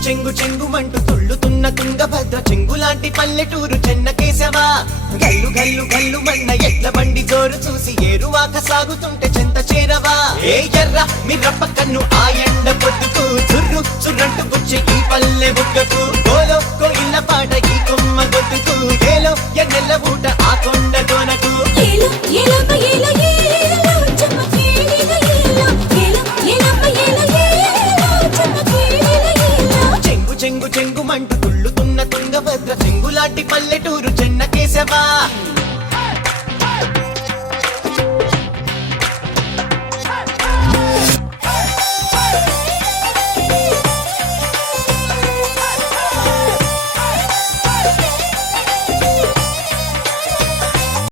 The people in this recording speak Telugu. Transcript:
చెంగు చెంగుమంటూ తుళ్ళుతున్న తుంగభద్ర చెంగులాంటి పల్లెటూరు చెన్నకేశవా. గల్లు గల్లు గల్లు మన్న ఎడ్ల బండి జోరు చూసి ఏరువాక సాగుతుంటే చెంత చేరవా. ఏ ఎర్ర మిర్రప్ప కన్ను ఆ ఎండ పొద్దుకు చుర్రు చుర్రంటు బుచ్చి ఈ పల్లె బుక్కకు గోలో కోయిల్ల పాట ఈ కొమ్మ గొద్దుకు ఏలో ఎన్నెల్ల ఊట ఆ కొండ కోనకు. చెంగు చెంగుమంటూ తుళ్ళుతున్న తుంగభద్ర చెంగులాంటి పల్లెటూరు చెన్నకేశవా.